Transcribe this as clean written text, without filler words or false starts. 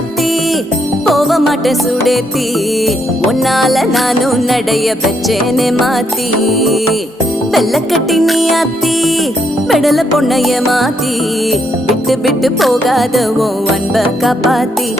அத்தி போக மாட்டேன் சுடேத்தி உன்னால நானும் நடைய பெச்சேனே மாத்தி வெள்ளக்கட்டி நீ அத்தி பெடல பொண்ணைய மாத்தி விட்டு விட்டு போகாத உன் அன்ப காப்பாத்தி